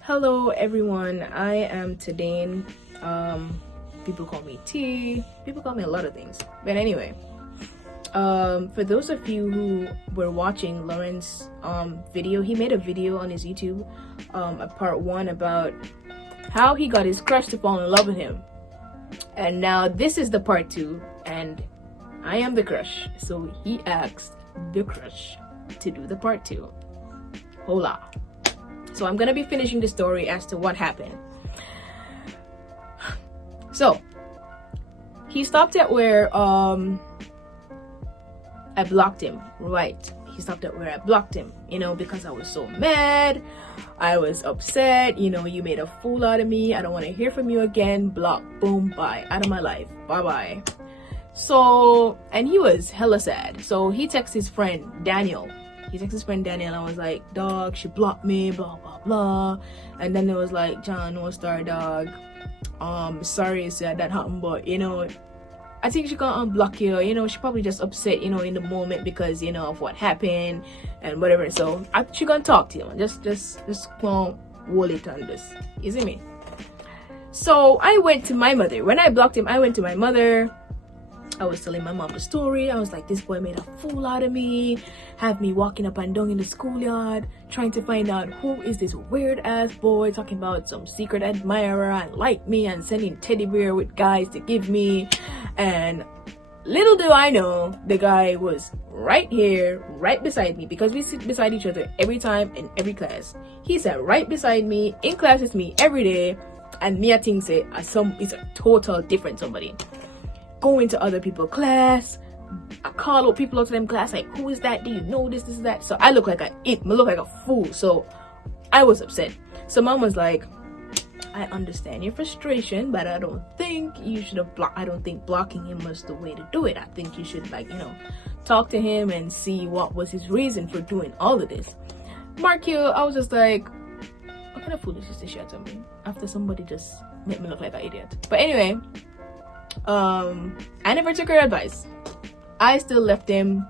Hello everyone, I am Tadane. People call me T. People call me a lot of things. But anyway, for those of you who were watching Lawrence video, he made a video on his YouTube, a part 1 about how he got his crush to fall in love with him. And now this is the part 2, and I am the crush. So he asked the crush to do the part 2. Hola. So I'm gonna be finishing the story as to what happened. So he stopped at where I blocked him. Right, he stopped at where I blocked him, because I was so mad. I was upset. You made a fool out of me. I don't want to hear from you again. Block, boom, bye, out of my life, bye. So, and he was hella sad. So he texted his friend Daniel. And I was like, dog, she blocked me, blah blah blah. And then it was like, John, no star, dog, sorry said that happened, but I think she can't unblock you. She probably just upset, in the moment because of what happened and whatever. So she gonna talk to you. Just gonna hold it on this. You see me? So I went to my mother. When I blocked him, I went to my mother. I was telling my mom the story. I was like, this boy made a fool out of me, have me walking up and down in the schoolyard, trying to find out who is this weird ass boy talking about some secret admirer and like me and sending teddy bear with guys to give me. And little do I know, the guy was right here, right beside me, because we sit beside each other every time in every class. He sat right beside me in class with me every day, and me I think say it's a total different somebody. Going to other people's class, I call out people out to them class like, who is that? Do you know this is that? So I look like I look like a fool. So I was upset. So mom was like, I understand your frustration, but I don't think you should have blocked. I don't think blocking him was the way to do it. I think you should talk to him and see what was his reason for doing all of this. Mark you, I was just like, what kind of foolishness is this shit to me after somebody just made me look like an idiot? But anyway, I never took her advice. I still left him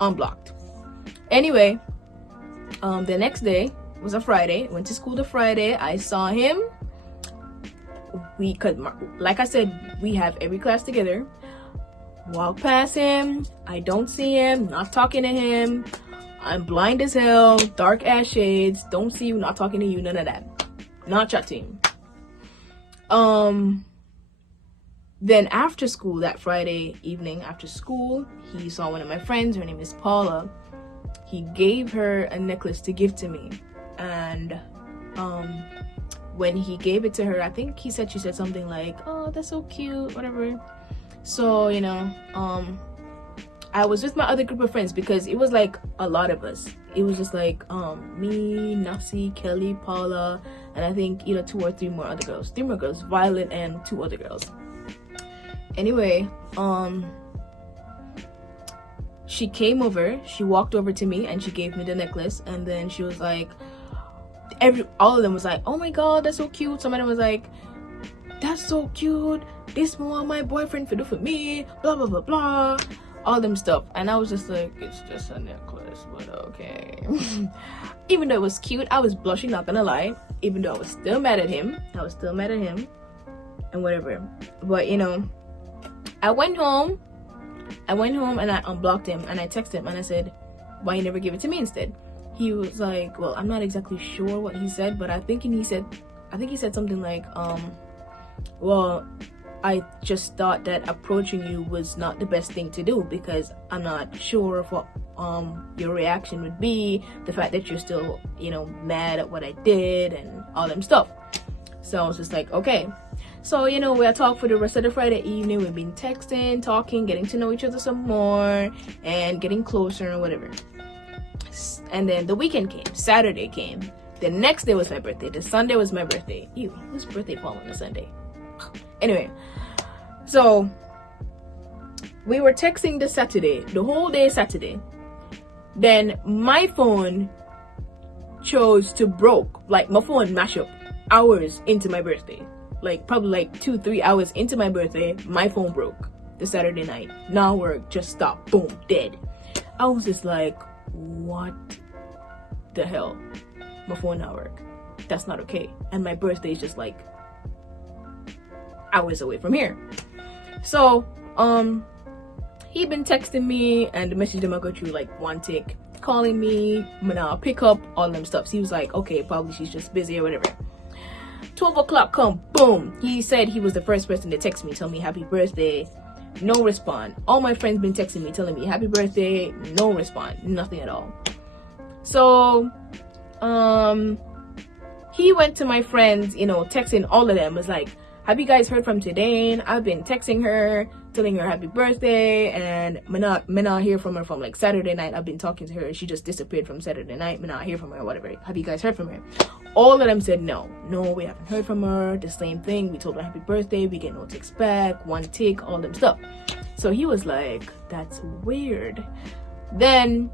unblocked. Anyway, the next day was a Friday. Went to school the Friday. I saw him. We could, like I said, we have every class together. Walk past him. I don't see him. Not talking to him. I'm blind as hell. Dark ass shades. Don't see you. Not talking to you. None of that. Not chatting. Then after school, that Friday evening after school, he saw one of my friends. Her name is Paula. He gave her a necklace to give to me. And when he gave it to her, I think she said something like, oh, that's so cute, whatever. So, I was with my other group of friends because it was like a lot of us. It was just like me, Nasi, Kelly, Paula, and I think 2 or 3 more other girls. 3 more girls, Violet and 2 other girls. Anyway, she came over, she walked over to me and she gave me the necklace, and then she was like, all of them was like, oh my god, that's so cute. Some of them was like, that's so cute, this one my boyfriend for do for me, blah blah blah blah, all them stuff. And I was just like, it's just a necklace, but okay. Even though it was cute, I was blushing, not gonna lie. Even though I was still mad at him and whatever. But I went home and I unblocked him, and I texted him and I said, why you never give it to me instead? He was like, well, I'm not exactly sure what he said, but I think he said something like, well, I just thought that approaching you was not the best thing to do because I'm not sure of what your reaction would be, the fact that you're still mad at what I did and all them stuff. So I was just like, okay. So we had talked for the rest of the Friday evening. We've been texting, talking, getting to know each other some more and getting closer and whatever. And then the weekend came. Saturday came. The next day was my birthday. The Sunday was my birthday. Ew, whose birthday fall on a Sunday? Anyway, so we were texting the whole day Saturday. Then my phone chose to broke. Like my phone mash up hours into my birthday. Like probably like 2-3 hours into my birthday, my phone broke the Saturday night. Now work just stopped. Boom, dead. I was just like, what the hell? My phone not work. That's not okay. And my birthday is just like hours away from here. So he been texting me, and the message them I go through like one tick, calling me, I'll pick up, all them stuff. So he was like, okay, probably she's just busy or whatever. 12 o'clock come, boom. He said he was the first person to text me, tell me happy birthday. No respond. All my friends been texting me, telling me happy birthday. No respond. Nothing at all. So he went to my friends, you know, texting all of them. Was like, have you guys heard from Tadane? I've been texting her, telling her happy birthday, and me not hear from her from like Saturday night. I've been talking to her. She just disappeared from Saturday night. Me not hear from her, whatever. Have you guys heard from her? All of them said no, we haven't heard from her. The same thing. We told her happy birthday. We get no text back, one tick, all them stuff. So he was like, that's weird. Then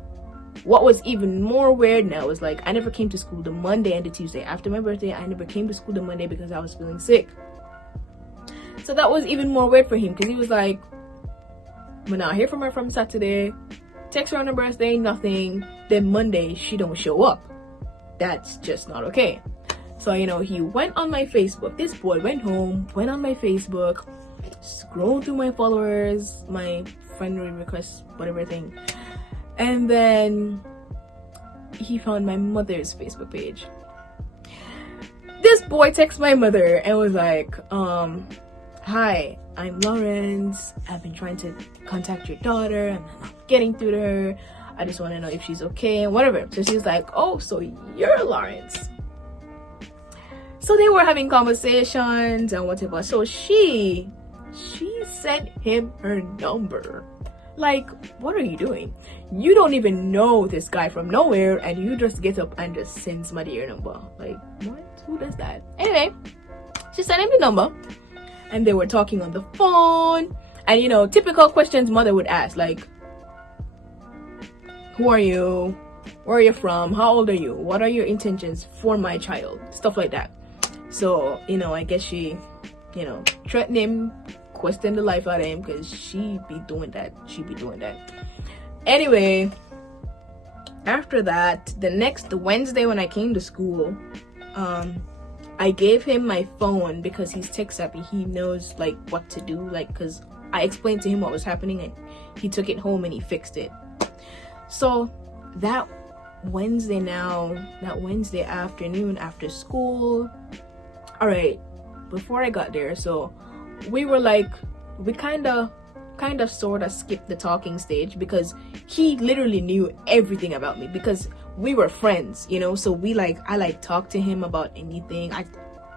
what was even more weird now was like, I never came to school the Monday and the Tuesday after my birthday. I never came to school the Monday because I was feeling sick. So that was even more weird for him, because he was like, when I hear from her from Saturday, text her on her birthday, nothing. Then Monday she don't show up. That's just not okay. So, you know, he went on my Facebook. This boy went home, went on my Facebook, scrolled through my followers, my friend requests, whatever thing. And then he found my mother's Facebook page. This boy texted my mother and was like, hi, I'm Lawrence. I've been trying to contact your daughter. I'm not getting through to her. I just want to know if she's okay and whatever. So she's like, oh, so you're Lawrence. So they were having conversations and whatever. So she sent him her number. Like, what are you doing? You don't even know this guy from nowhere, and you just get up and just send somebody your number. Like, what? Who does that? Anyway, she sent him the number, and they were talking on the phone. And, you know, typical questions mother would ask, like, who are you? Where are you from? How old are you? What are your intentions for my child? Stuff like that. So, you know, I guess she, you know, threatened him, questioned the life out of him, because she be doing that. Anyway, after that, the next Wednesday when I came to school, I gave him my phone because he's tech savvy. He knows like what to do, like, because I explained to him what was happening and he took it home and he fixed it. So that Wednesday afternoon after school, all right, before I got there, so we were like, we kind of sort of skipped the talking stage, because he literally knew everything about me because we were friends, you know. So I talked to him about anything.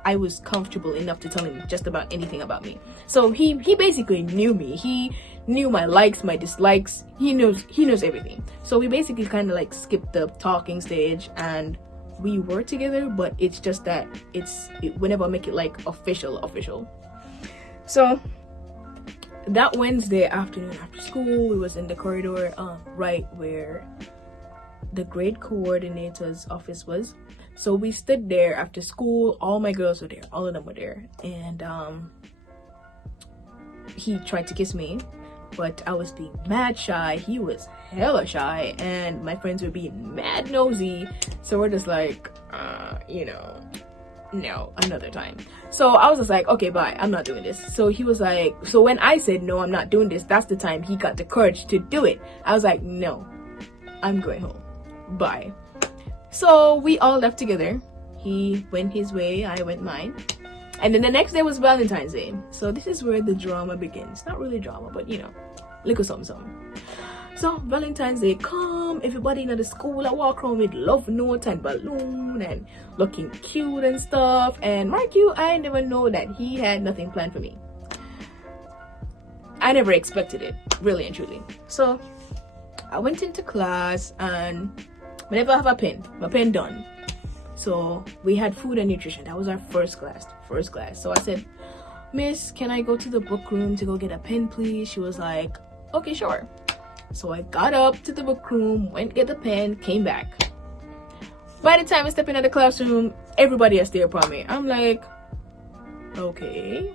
I was comfortable enough to tell him just about anything about me. So he basically knew me. He knew my likes, my dislikes. He knows everything. So we basically kind of like skipped the talking stage, and we were together, but it's just that we never make it like official. So that Wednesday afternoon after school, we was in the corridor right where the grade coordinator's office was. So we stood there after school. All my girls were there, all of them were there, and he tried to kiss me, but I was being mad shy. He was hella shy, and my friends were being mad nosy. So we're just like, you know, no, another time. So I was just like, okay, bye, I'm not doing this. So he was like, so when I said no, I'm not doing this, that's the time he got the courage to do it. I was like, no, I'm going home, bye. So we all left together. He went his way, I went mine. And then the next day was Valentine's Day. So this is where the drama begins. Not really drama, but you know, little something. So Valentine's Day come, everybody in the school, I walk around with love note and balloon and looking cute and stuff. And mark you, I never know that he had nothing planned for me. I never expected it, really and truly. So I went into class and I never have a pen. My pen done. So we had food and nutrition. That was our first class. So I said, Miss, can I go to the book room to go get a pen, please? She was like, okay, sure. So I got up to the book room, went get the pen, came back. By the time I stepped into the classroom, everybody has stared upon me. I'm like, okay.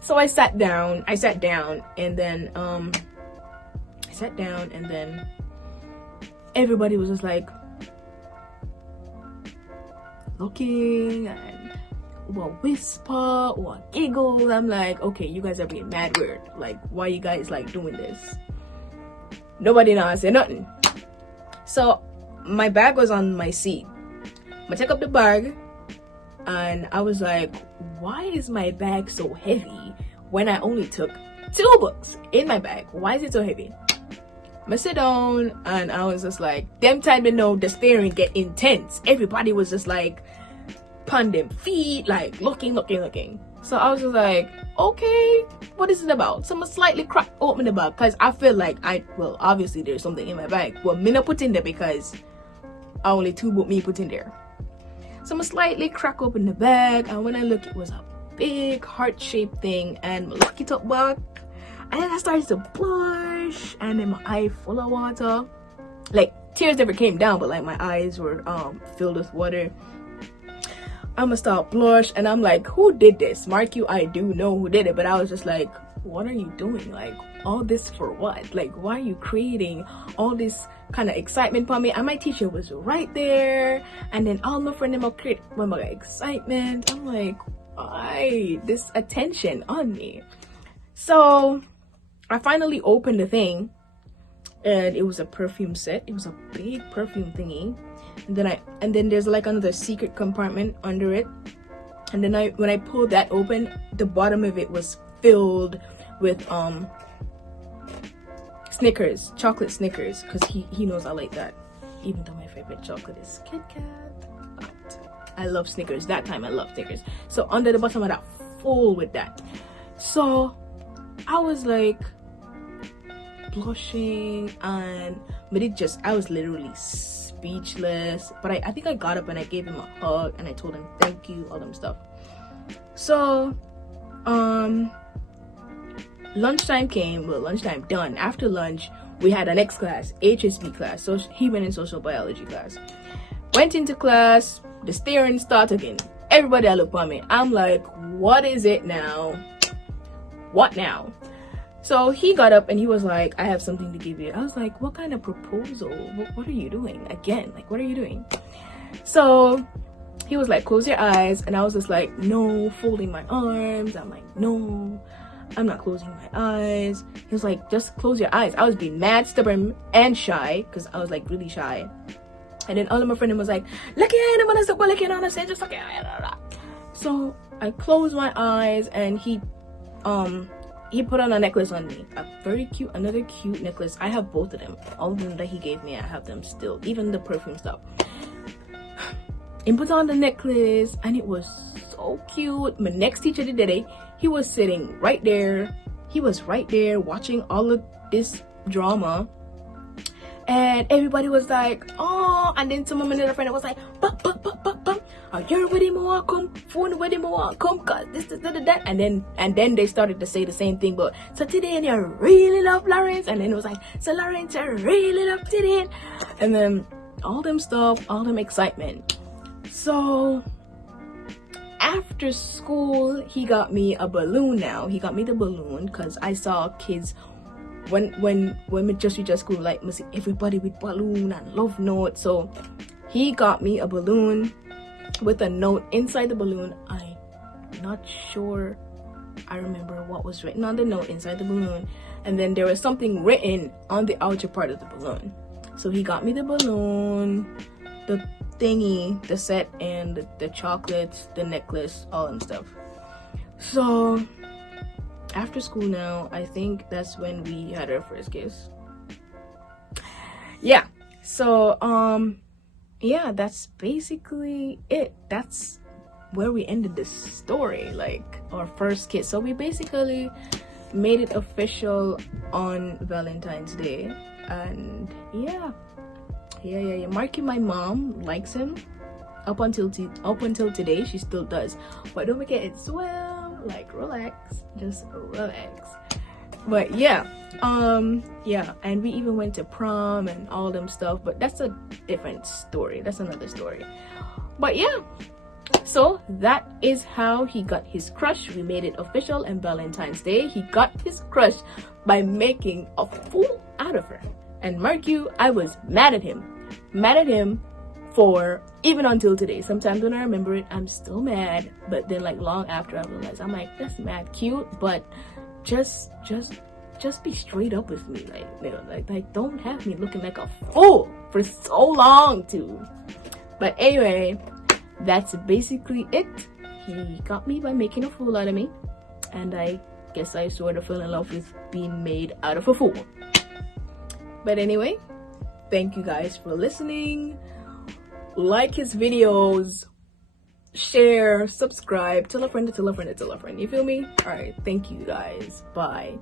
So I sat down, and then sat down, and then everybody was just like looking and or whisper or giggle. I'm like, okay, you guys are being mad weird. Like, why you guys like doing this? Nobody now say nothing. So my bag was on my seat. I took up the bag and I was like, why is my bag so heavy when I only took 2 books in my bag? Why is it so heavy? I sit down and I was just like, them time to know the staring get intense. Everybody was just like on them feet, like looking. So I was just like, okay, what is it about? So I'm slightly crack open the bag because I feel like well, obviously there's something in my bag. Well, me not put in there because I only 2 book me put in there. So I'm slightly crack open the bag, and when I look, it was a big heart-shaped thing, and I look it up back, and then I started to blush, and then my eye full of water. Like, tears never came down, but like my eyes were filled with water. I'ma start blush, and I'm like, who did this? Mark you, I do know who did it, but I was just like, what are you doing? Like, all this for what? Like, why are you creating all this kind of excitement for me? And my teacher was right there, and then all my friends them create my excitement. I'm like, why this attention on me? So I finally opened the thing, and it was a perfume set. It was a big perfume thingy. And then there's like another secret compartment under it. And then when I pulled that open, the bottom of it was filled with Snickers, chocolate Snickers, because he knows I like that. Even though my favorite chocolate is Kit Kat, but I love Snickers. That time I love Snickers. So under the bottom of that, full with that. So I was like blushing, and I was literally speechless. But I think I got up and I gave him a hug and I told him thank you, all them stuff. So lunchtime came. Well, lunchtime done. After lunch we had our next class, HSB class, so human and social biology class. Went into class, the staring started again. Everybody looked at me. I'm like, what is it now? What now? So he got up and he was like, I have something to give you. I was like, what kind of proposal? What are you doing? Again, like, what are you doing? So he was like, close your eyes. And I was just like, no, folding my arms. I'm like, no, I'm not closing my eyes. He was like, just close your eyes. I was being mad, stubborn, and shy, because I was like really shy. And then all of my friends was like, just okay. So I closed my eyes, and he put on a necklace on me, another cute necklace. I have both of them. All of them that he gave me, I have them still, even the perfume stuff. He put on the necklace, and it was so cute. My next teacher did it. He was sitting right there. He was right there watching all of this drama, and everybody was like, oh. And then some of my little friend was like, are your wedding more come? Phone wedding more come? Cause this that. And then they started to say the same thing. But so today you really love Lawrence, and then it was like, so Lawrence, I really love today, and then all them stuff, all them excitement. So after school, he got me a balloon. Now he got me the balloon because I saw kids when we just reached school, like everybody with balloon and love note. So he got me a balloon with a note inside the balloon. I'm not sure I remember what was written on the note inside the balloon, and then there was something written on the outer part of the balloon. So he got me the balloon, the thingy, the set, and the chocolates, the necklace, all and stuff. So after school now, I think that's when we had our first kiss. Yeah. So yeah, that's basically it. That's where we ended this story, like our first kiss. So we basically made it official on Valentine's Day, and yeah. Marky, my mom likes him up until today. She still does, but don't make it swell. Like, relax, just relax. But yeah, and we even went to prom and all them stuff, but that's a different story. That's another story. But yeah, So that is how he got his crush. We made it official, and Valentine's Day he got his crush by making a fool out of her. And mark you, I was mad at him for even until today. Sometimes when I remember it, I'm still mad, but then like long after I realize, I'm like, that's mad cute, but just be straight up with me, like, you know, like don't have me looking like a fool for so long too. But anyway, that's basically it. He got me by making a fool out of me, and I guess I sort of fell in love with being made out of a fool. But anyway, thank you guys for listening. Like his videos, share, subscribe, tell a friend to tell a friend to tell a friend. You feel me? All right, thank you guys. Bye.